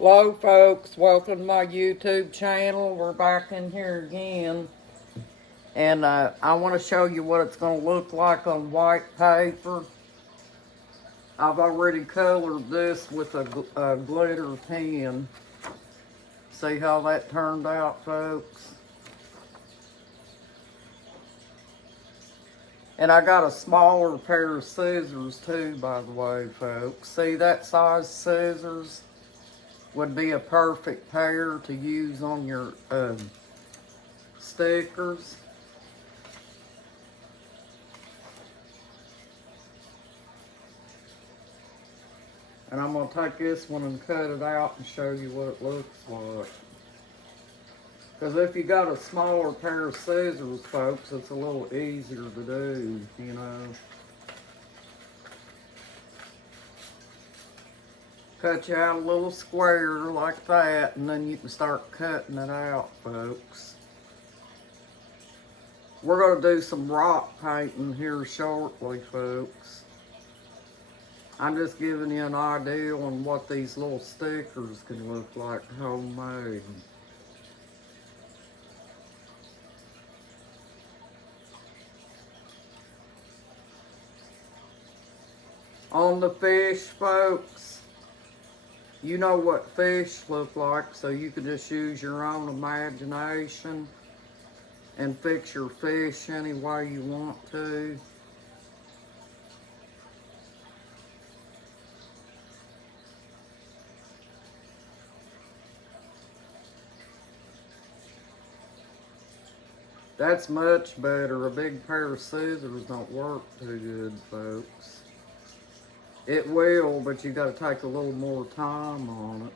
Hello folks, welcome to my YouTube channel. We're back in here again. And I want to show you what it's going to look like on white paper. I've already colored this with a glitter pen. See how that turned out, folks? And I got a smaller pair of scissors too, by the way, folks. See, that size scissors would be a perfect pair to use on your stickers. And I'm going to take this one and cut it out and show you what it looks like. Because if you got a smaller pair of scissors, folks, it's a little easier to do, you know. Cut you out a little square like that, and then you can start cutting it out, folks. We're going to do some rock painting here shortly, folks. I'm just giving you an idea on what these little stickers can look like homemade. On the fish, folks, you know what fish look like, so you can just use your own imagination and fix your fish any way you want to. That's much better. A big pair of scissors don't work too good, folks. It will, but you got to take a little more time on it.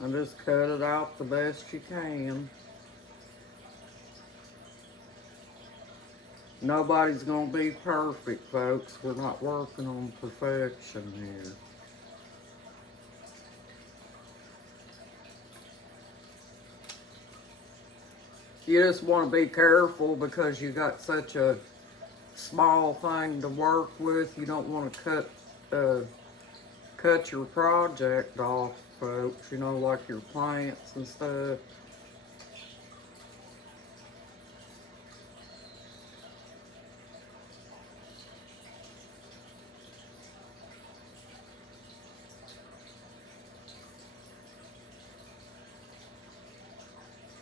And just cut it out the best you can. Nobody's going to be perfect, folks. We're not working on perfection here. You just want to be careful because you got such a small thing to work with. You don't want to cut your project off, folks. You know, like your plants and stuff.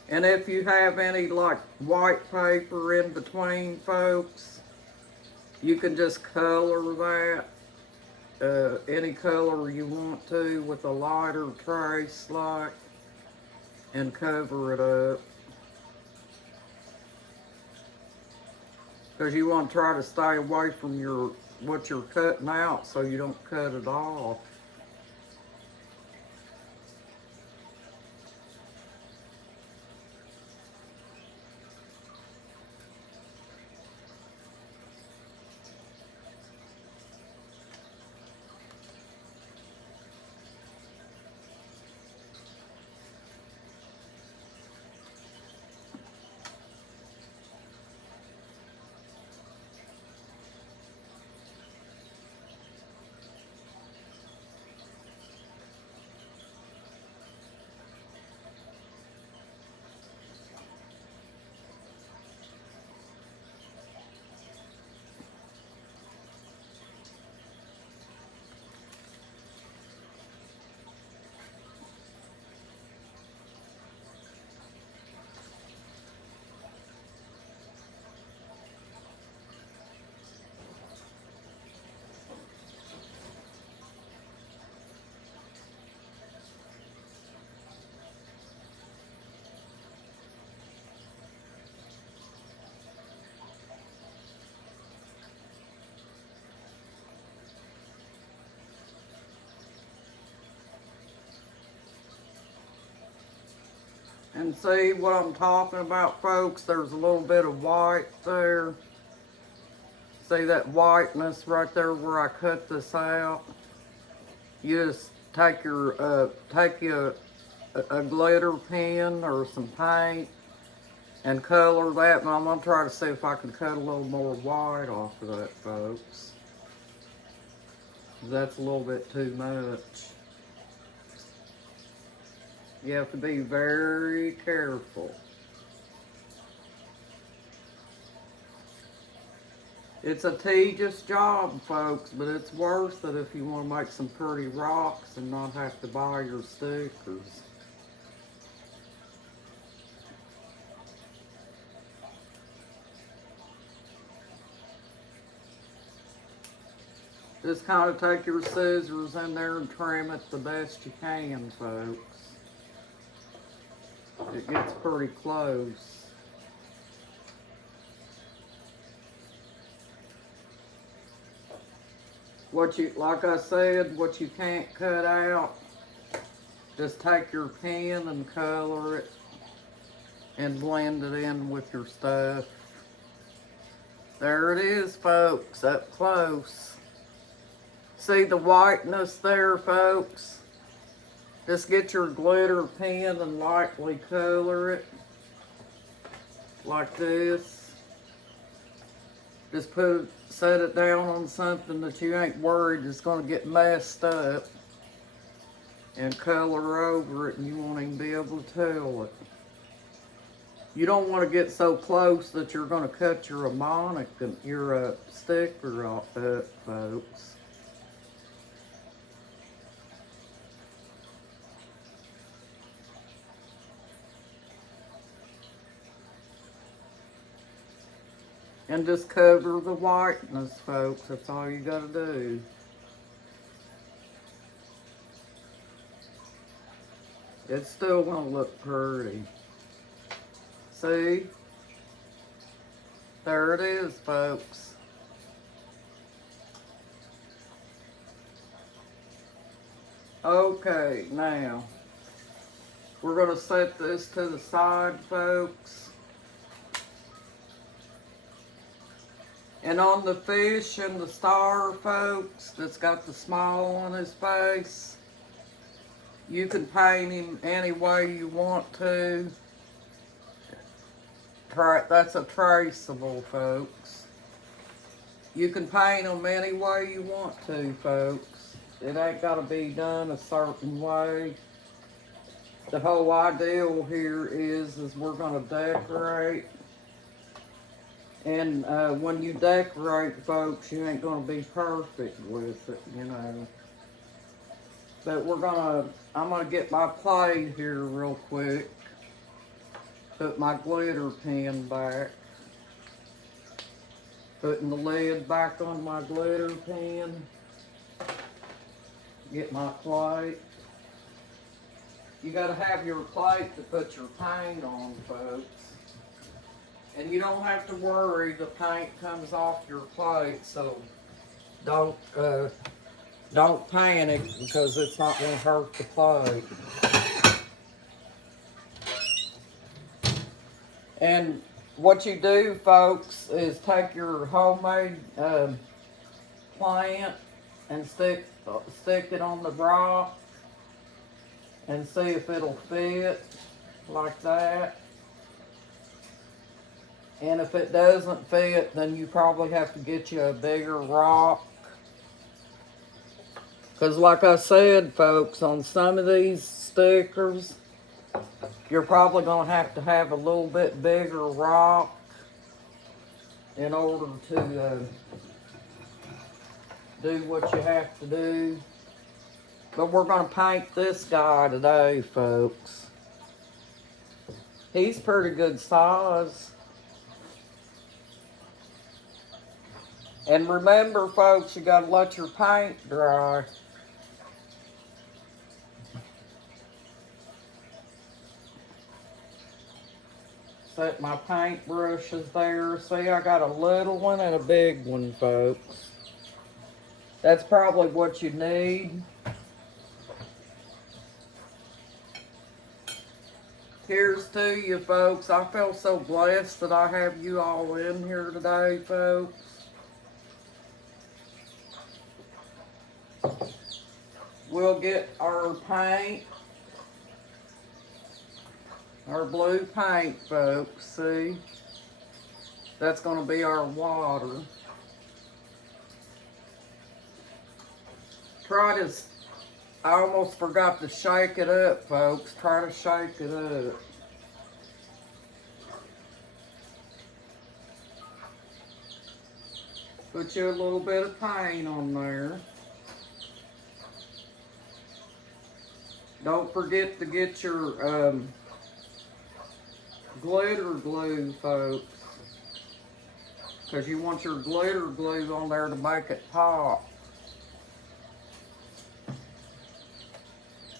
And if you have any like white paper in between, folks, you can just color that any color you want to with a lighter trace like, and cover it up. Because you want to try to stay away from what you're cutting out so you don't cut it off. And see what I'm talking about, folks? There's a little bit of white there. See that whiteness right there where I cut this out? You just take your, a glitter pen or some paint and color that. And I'm gonna try to see if I can cut a little more white off of that, folks. That's a little bit too much. You have to be very careful. It's a tedious job, folks, but it's worth it if you want to make some pretty rocks and not have to buy your stickers. Just kind of take your scissors in there and trim it the best you can, folks. It gets pretty close. Like I said, what you can't cut out, just take your pen and color it and blend it in with your stuff. There it is, folks, up close. See the whiteness there, folks? Just get your glitter pen and lightly color it like this. Just set it down on something that you ain't worried is gonna get messed up, and color over it, and you won't even be able to tell it. You don't want to get so close that you're gonna cut your harmonic and your sticker off, folks. And just cover the whiteness, folks. That's all you gotta do. It's still gonna look pretty. See? There it is, folks. Okay, now, we're gonna set this to the side, folks. And on the fish and the star, folks, that's got the smile on his face, you can paint him any way you want to. That's a traceable, folks. You can paint them any way you want to, folks. It ain't got to be done a certain way. The whole ideal here is we're going to decorate. And when you decorate, folks, you ain't going to be perfect with it, you know. But I'm going to get my plate here real quick. Put my glitter pen back. Putting the lid back on my glitter pen. Get my plate. You got to have your plate to put your paint on, folks. And you don't have to worry, the paint comes off your plate, so don't panic because it's not going to hurt the plate. And what you do, folks, is take your homemade plant and stick it on the rock and see if it'll fit like that. And if it doesn't fit, then you probably have to get you a bigger rock. Because like I said, folks, on some of these stickers, you're probably going to have a little bit bigger rock in order to do what you have to do. But we're going to paint this guy today, folks. He's pretty good size. And remember, folks, you gotta let your paint dry. Set my paint brushes there. See, I got a little one and a big one, folks. That's probably what you need. Here's to you, folks. I feel so blessed that I have you all in here today, folks. we'll get our paint, our blue paint, folks. See? That's going to be our water. Try to, I almost forgot to shake it up, folks. Try to shake it up. Put you a little bit of paint on there. Don't forget to get your glitter glue, folks. Because you want your glitter glue on there to make it pop.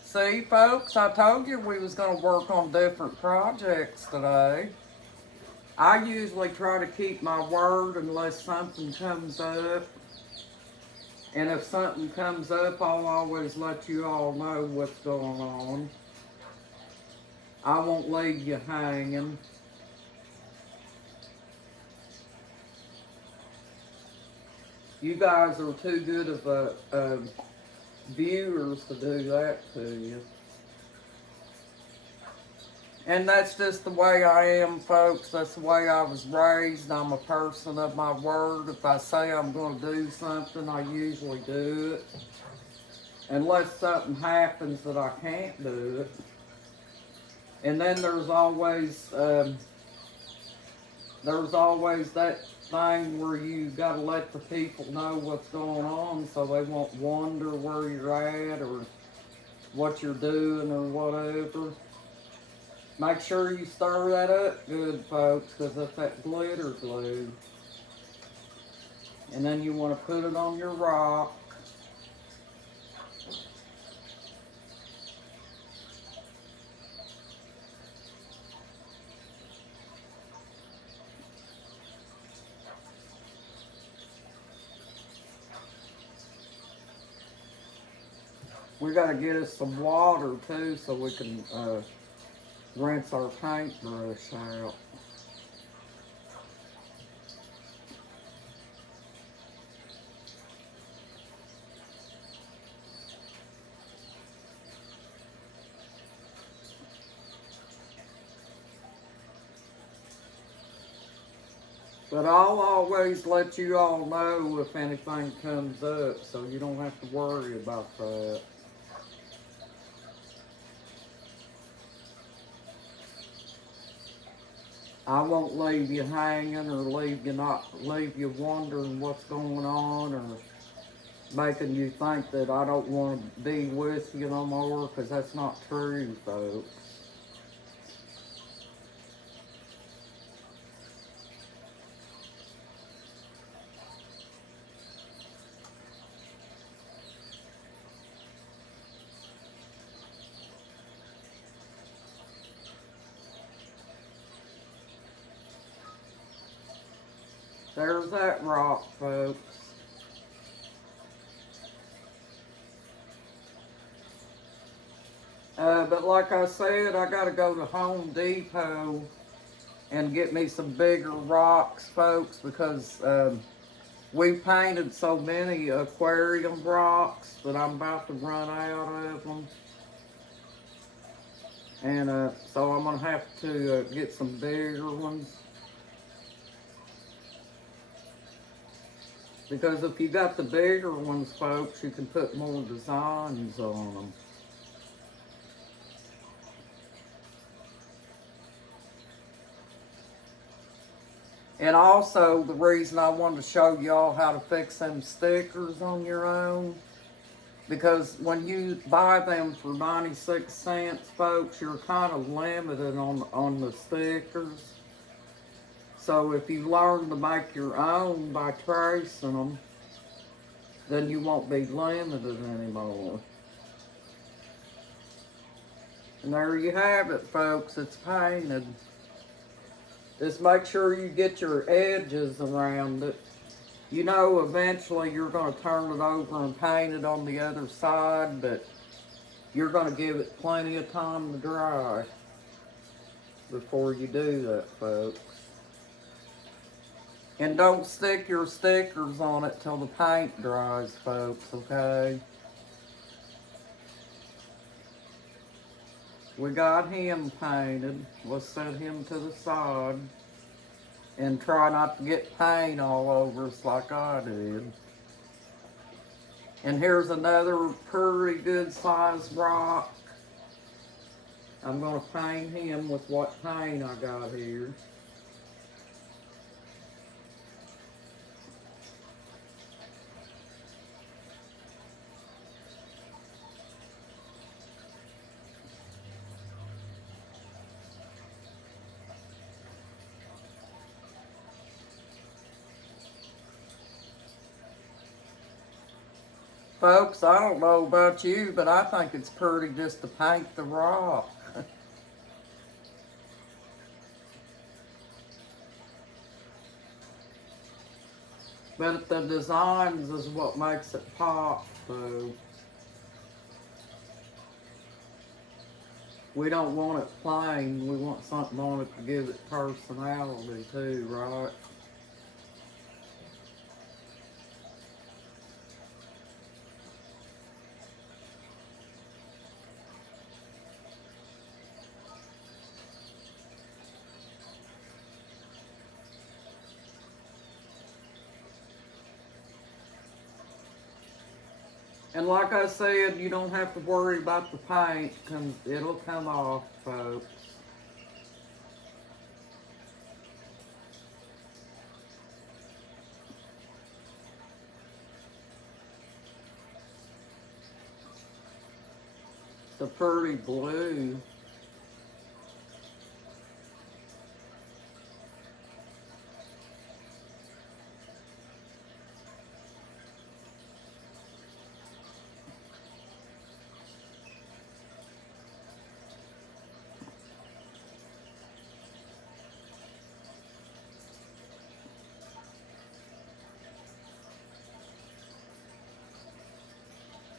See, folks, I told you we was going to work on different projects today. I usually try to keep my word unless something comes up. And if something comes up, I'll always let you all know what's going on. I won't leave you hanging. You guys are too good of viewers to do that to you. And that's just the way I am, folks. That's the way I was raised. I'm a person of my word. If I say I'm going to do something, I usually do it. Unless something happens that I can't do it. And then there's always that thing where you got to let the people know what's going on so they won't wonder where you're at or what you're doing or whatever. Make sure you stir that up good, folks, because that's that glitter glue. And then you want to put it on your rock. We got to get us some water too so we can rinse our paintbrush out. But I'll always let you all know if anything comes up so you don't have to worry about that. I won't leave you hanging or leave you wondering what's going on or making you think that I don't want to be with you no more, because that's not true, folks. There's that rock, folks. But like I said, I got to go to Home Depot and get me some bigger rocks, folks, because we painted so many aquarium rocks that I'm about to run out of them. And so I'm going to have to get some bigger ones. Because if you got the bigger ones, folks, you can put more designs on them. And also, the reason I wanted to show y'all how to fix them stickers on your own, because when you buy them for 96 cents, folks, you're kind of limited on the stickers. So if you learn to make your own by tracing them, then you won't be limited anymore. And there you have it, folks. It's painted. Just make sure you get your edges around it. You know, eventually you're going to turn it over and paint it on the other side, but you're going to give it plenty of time to dry before you do that, folks. And don't stick your stickers on it till the paint dries, folks, okay? We got him painted. We'll set him to the side and try not to get paint all over us like I did. And here's another pretty good sized rock. I'm going to paint him with what paint I got here. Folks, I don't know about you, but I think it's pretty just to paint the rock. But the designs is what makes it pop, so we don't want it plain. We want something on it to give it personality too, right? And like I said, you don't have to worry about the paint, because it'll come off, folks. It's a pretty blue.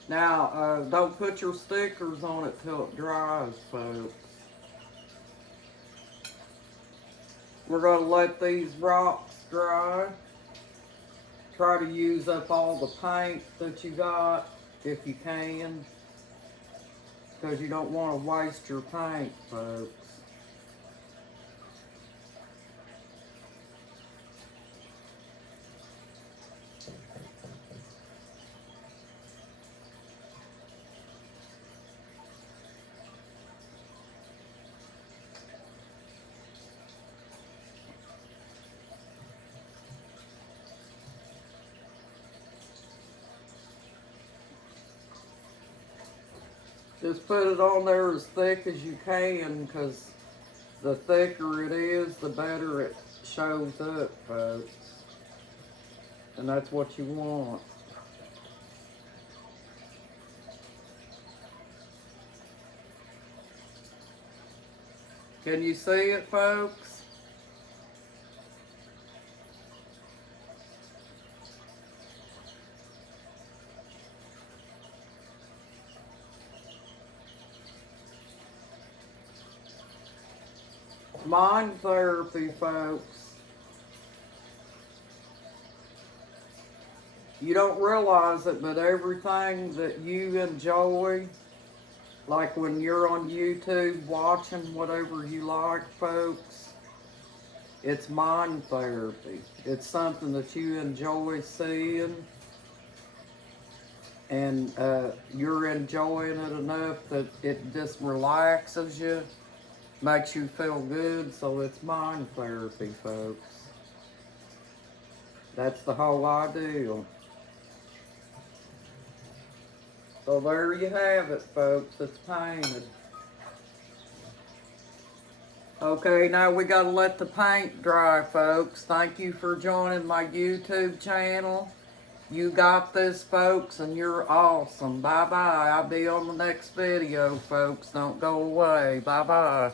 Now, don't put your stickers on it till it dries, folks. We're going to let these rocks dry. Try to use up all the paint that you got, if you can, because you don't want to waste your paint, folks. Just put it on there as thick as you can, because the thicker it is, the better it shows up, folks. And that's what you want. Can you see it, folks? Mind therapy, folks. You don't realize it, but everything that you enjoy, like when you're on YouTube watching whatever you like, folks, it's mind therapy. It's something that you enjoy seeing, and you're enjoying it enough that it just relaxes you, makes you feel good, so it's mind therapy, folks. That's the whole idea. So there you have it, folks. It's painted. Okay, now we gotta let the paint dry, folks. Thank you for joining my YouTube channel. You got this, folks, and you're awesome. Bye-bye. I'll be on the next video, folks. Don't go away. Bye-bye.